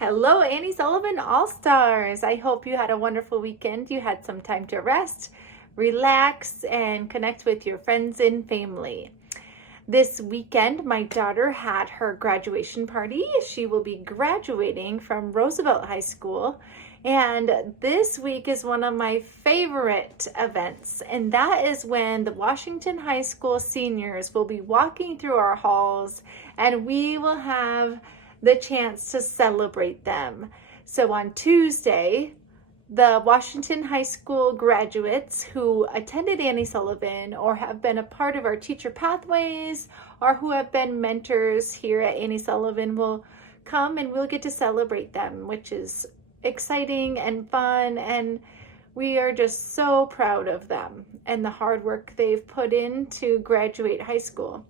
Hello, Annie Sullivan All-Stars. I hope you had a wonderful weekend. You had some time to rest, relax, and connect with your friends and family. This weekend, my daughter had her graduation party. She will be graduating from Roosevelt High School. And this week is one of my favorite events, and that is when the Washington High School seniors will be walking through our halls, and we will have the chance to celebrate them. So on Tuesday, the Washington High School graduates who attended Annie Sullivan or have been a part of our teacher pathways or who have been mentors here at Annie Sullivan will come and we'll get to celebrate them, which is exciting and fun, and we are just so proud of them and the hard work they've put in to graduate high school.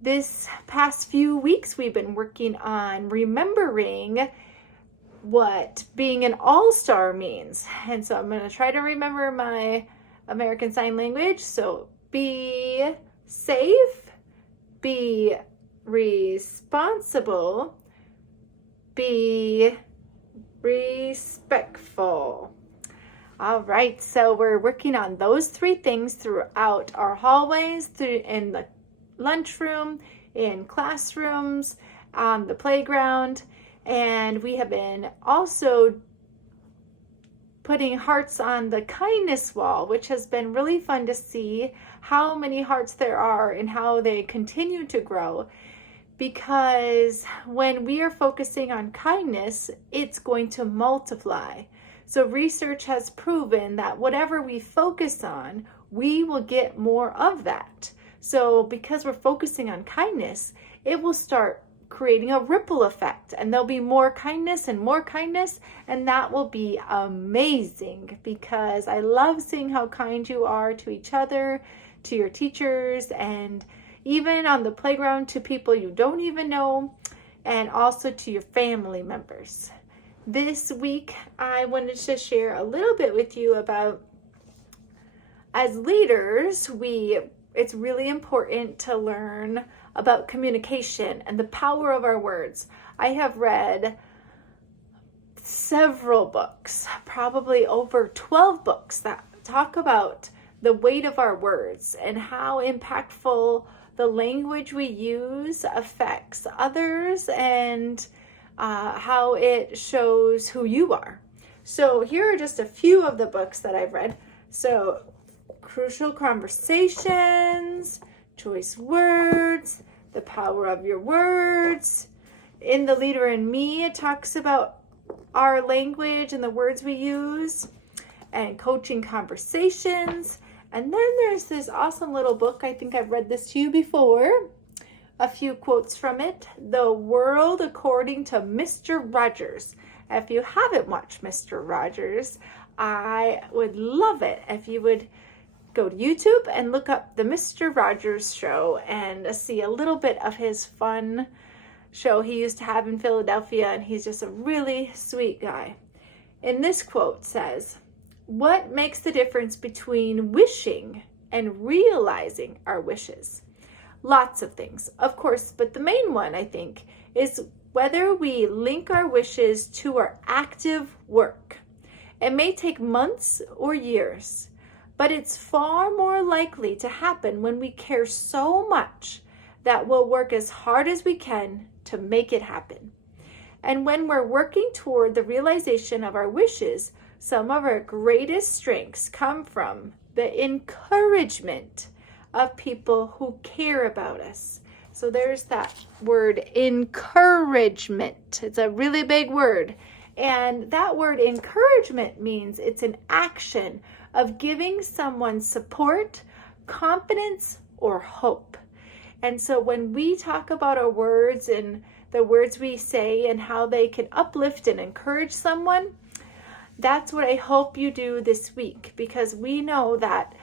This past few weeks we've been working on remembering what being an all-star means, and so I'm going to try to remember my American Sign Language. So be safe, be responsible, be respectful. All right, so we're working on those three things throughout our hallways, in the lunchroom, in classrooms, on the playground, and we have been also putting hearts on the kindness wall, which has been really fun to see how many hearts there are and how they continue to grow. Because when we are focusing on kindness, it's going to multiply. So research has proven that whatever we focus on, we will get more of that. So because we're focusing on kindness, it will start creating a ripple effect, and there'll be more kindness, and that will be amazing, because I love seeing how kind you are to each other, to your teachers, and even on the playground to people you don't even know, and also to your family members. This week, I wanted to share a little bit with you about, as leaders, it's really important to learn about communication and the power of our words. I have read several books, probably over 12 books, that talk about the weight of our words and how impactful the language we use affects others, and how it shows who you are. So here are just a few of the books that I've read. So Crucial Conversations, Choice Words, The Power of Your Words. In The Leader in Me, it talks about our language and the words we use, and Coaching Conversations. And then there's this awesome little book, I think I've read this to you before, a few quotes from it, The World According to Mr. Rogers. If you haven't watched Mr. Rogers, I would love it if you would go to YouTube and look up the Mr. Rogers Show and see a little bit of his fun show he used to have in Philadelphia, and he's just a really sweet guy. And this quote says, "What makes the difference between wishing and realizing our wishes?" Lots of things, of course, but the main one, I think, is whether we link our wishes to our active work. It may take months or years, but it's far more likely to happen when we care so much that we'll work as hard as we can to make it happen. And when we're working toward the realization of our wishes, some of our greatest strengths come from the encouragement of people who care about us. So there's that word, encouragement. It's a really big word. And that word encouragement means it's an action of giving someone support, confidence, or hope. And so when we talk about our words and the words we say and how they can uplift and encourage someone, that's what I hope you do this week, because we know that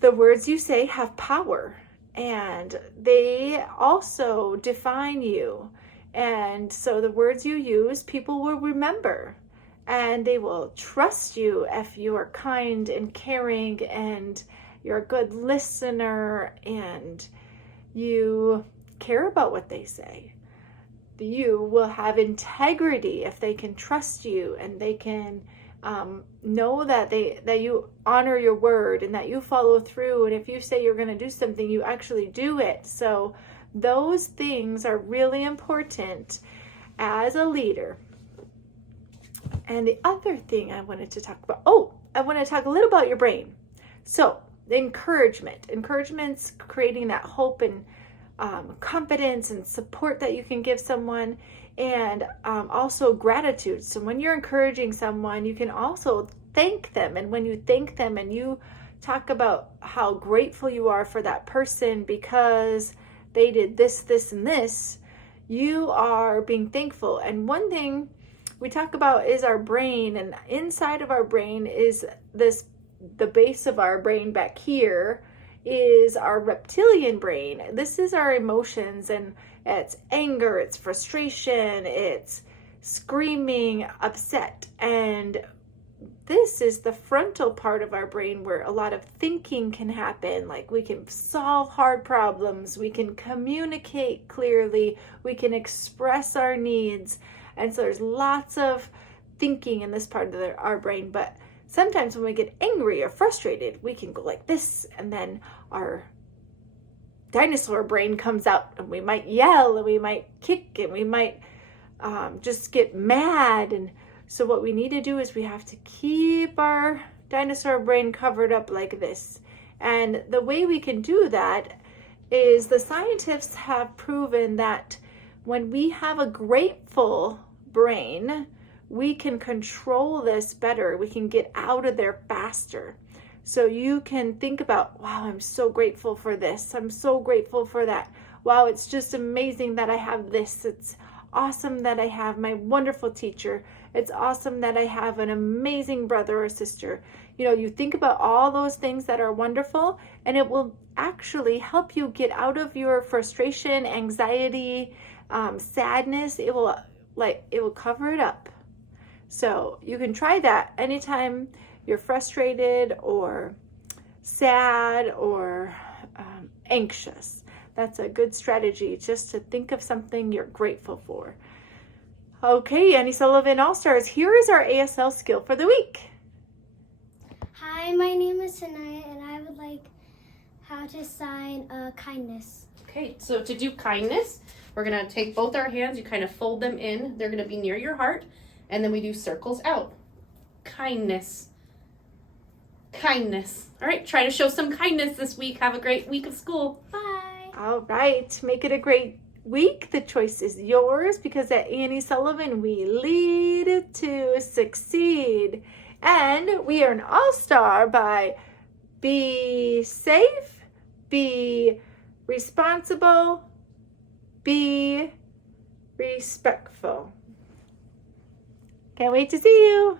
the words you say have power, and they also define you. And so the words you use, people will remember, and they will trust you if you are kind and caring and you're a good listener and you care about what they say. you will have integrity if they can trust you and they can know that you honor your word and that you follow through. And if you say you're going to do something, you actually do it. So those things are really important as a leader. And the other thing I wanted to talk about, I want to talk a little about your brain. So encouragement's creating that hope and confidence and support that you can give someone, and also gratitude. So when you're encouraging someone, you can also thank them. And when you thank them and you talk about how grateful you are for that person because they did this, this, and this, you are being thankful. And one thing we talk about is our brain, and inside of our brain is the base of our brain back here is our reptilian brain. This is our emotions, and it's anger, it's frustration, it's screaming, upset. And this is the frontal part of our brain where a lot of thinking can happen. Like we can solve hard problems, we can communicate clearly, we can express our needs. And so there's lots of thinking in this part of our brain. But sometimes when we get angry or frustrated, we can go like this, and then our dinosaur brain comes out, and we might yell, and we might kick, and we might just get mad. And so what we need to do is we have to keep our dinosaur brain covered up like this. And the way we can do that is the scientists have proven that when we have a grateful brain, we can control this better. We can get out of there faster. So you can think about, wow, I'm so grateful for this. I'm so grateful for that. Wow, it's just amazing that I have this. It's awesome that I have my wonderful teacher. It's awesome that I have an amazing brother or sister. You think about all those things that are wonderful, and it will actually help you get out of your frustration, anxiety, sadness. It will cover it up. So you can try that anytime you're frustrated or sad or anxious. That's a good strategy, just to think of something you're grateful for. Okay, Annie Sullivan All-Stars, here is our ASL skill for the week. Hi, my name is Sanaya, and I would like how to sign kindness. Okay, so to do kindness, we're going to take both our hands, you kind of fold them in. They're going to be near your heart, and then we do circles out. Kindness. Kindness. All right, try to show some kindness this week. Have a great week of school. Bye. All right, make it a great week. The choice is yours, because at Annie Sullivan, we lead to succeed. And we are an all-star by be safe, be responsible, be respectful. Can't wait to see you.